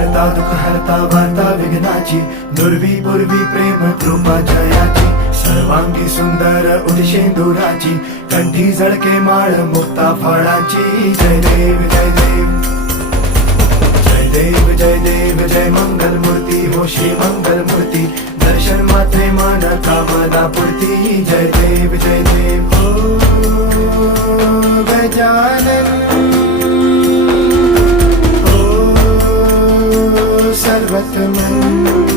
टळता दुःख हरता वार्ता विघ्नाची, दुर्वी पूर्वी प्रेम कृपा जयाची, सर्वांगी सुंदर उदिशेंदुराची, कंठी झळके माळ मुक्ता फळाची. जय देव जय देव जय देव जय देव जय मंगल मूर्ती हो श्री मंगल मूर्ती, दर्शन मात्रे मन कामना पूर्ती. जय देव हो गजानन सर्वतमन